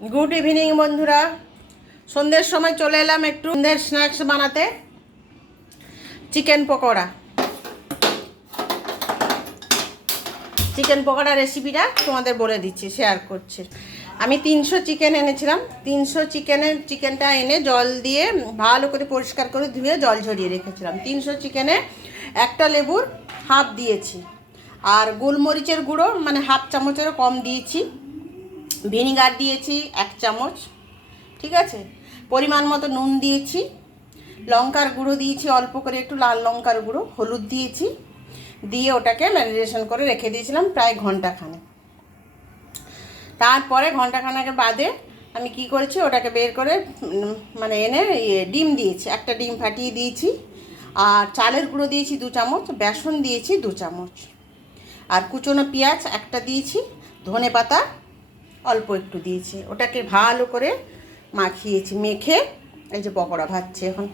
Good evening বন্ধুরা, সন্ধ্যের সময় চলে এলাম একটু সন্ধ্যের স্ন্যাক্স বানাতে। চিকেন পকোড়া রেসিপিটা তোমাদের বলে দিচ্ছি, শেয়ার করছি। আমি 300 চিকেন এনেছিলাম। 300 চিকেনটা এনে জল দিয়ে ভালো করে পরিষ্কার করে ধুয়ে জল ঝরিয়ে রেখেছিলাম। 300 চিকেনে একটা লেবুর হাফ দিয়েছি, আর গোলমরিচের গুঁড়ো মানে হাফ চামচেরও কম দিয়েছি। ভিনিগার দিয়েছি 1 চামচ, ঠিক আছে। পরিমাণ মতো নুন দিয়েছি, লঙ্কার গুঁড়ো দিয়েছি অল্প করে, একটু লাল লঙ্কার গুঁড়ো, হলুদ দিয়েছি, দিয়ে ওটাকে ম্যারিনেশন করে রেখে দিয়েছিলাম প্রায় ঘন্টাখানেক। তারপরে ঘন্টাখানেকের বাদে আমি কি করেছি, ওটাকে বের করে মানে এনে ডিম দিয়েছি, একটা ডিম ফাটিয়ে দিয়েছি, আর চালের গুঁড়ো দিয়েছি 2 চামচ, বেসন দিয়েছি 2 চামচ, আর কুচনো পেঁয়াজ একটা দিয়েছি, ধনে পাতা অল্প একটু দিয়েছি। ওটাকে ভালো করে মাখিয়েছি, মেখে এই যে পকোড়া ভাজছি এখন।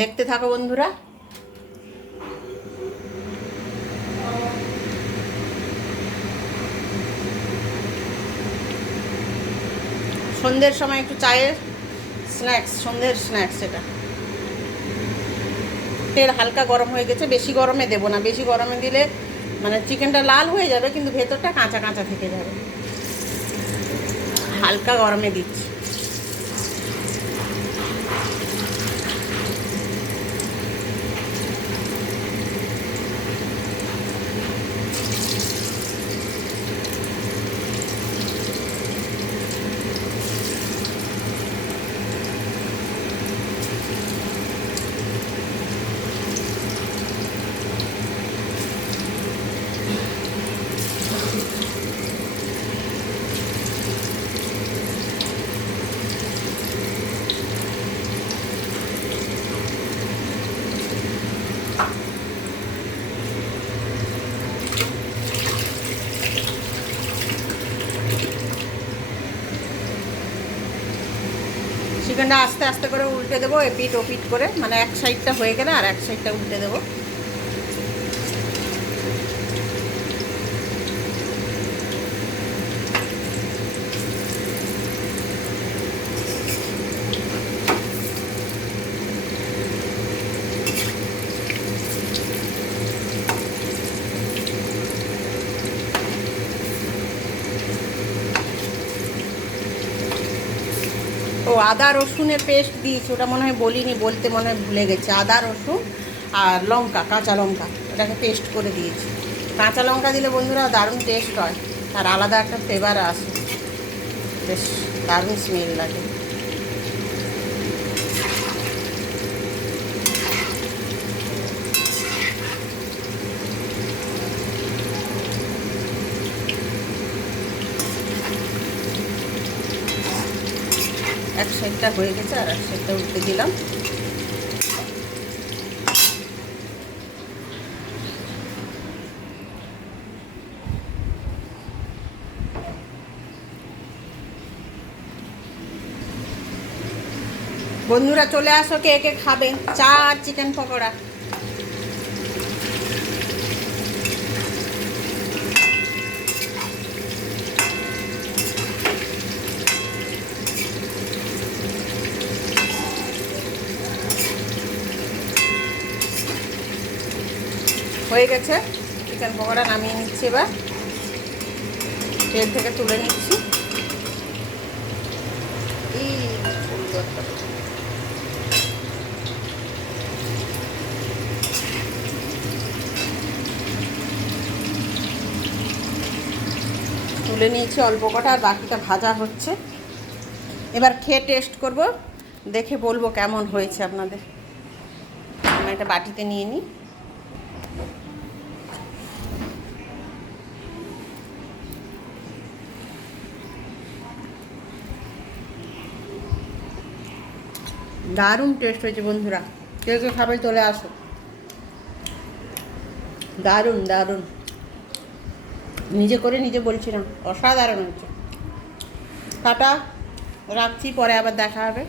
দেখতে থাকো বন্ধুরা। সন্ধ্যের সময় একটু চায়ের স্ন্যাক্স, সন্ধ্যের স্ন্যাক্স এটা। তেল হালকা গরম হয়ে গেছে, বেশি গরমে দেবো না, বেশি গরমে দিলে মানে চিকেনটা লাল হয়ে যাবে কিন্তু ভেতরটা কাঁচা কাঁচা থেকে যাবে। হালকা গরমে দিচ্ছি। চিকেনটা আস্তে আস্তে করে উল্টে দেবো, এপিট ওপিট করে, মানে এক সাইডটা হয়ে গেলে আর এক সাইডটা উল্টে দেবো। ও আদা রসুনের পেস্ট দিয়েছি, ওটা মনে হয় বলিনি, বলতে মনে হয় ভুলে গেছে। আদা রসুন আর লঙ্কা, কাঁচা লঙ্কা, ওটাকে পেস্ট করে দিয়েছি। কাঁচা লঙ্কা দিলে বন্ধুরা দারুণ টেস্ট হয়, আর আলাদা একটা ফ্লেভার আসে, বেশ দারুণ স্মেল লাগে। এক সাইডটা হয়ে গেছে আর এক সাইডটা উল্টে দিলাম। বন্ধুরা চলে আসো, কে কে খাবে চা আর চিকেন পকোড়া। হয়ে গেছে, চিকেন পকোড়া নামিয়ে নিচ্ছি, এবার তেল থেকে তুলে নিচ্ছি। তুলে নিয়েছি অল্প কটা, আর বাকিটা ভাজা হচ্ছে। এবার খেয়ে টেস্ট করব, দেখে বলবো কেমন হয়েছে আপনাদের। আমি একটা বাটিতে নিয়ে নিই। দারুণ টেস্ট হয়েছে বন্ধুরা, কেউ কেউ খাবে চলে আসো। দারুণ দারুণ, নিজে করে নিজে বলছিলাম, অসাধারণ হয়েছে। টাটা, রাখছি, পরে আবার দেখা হবে।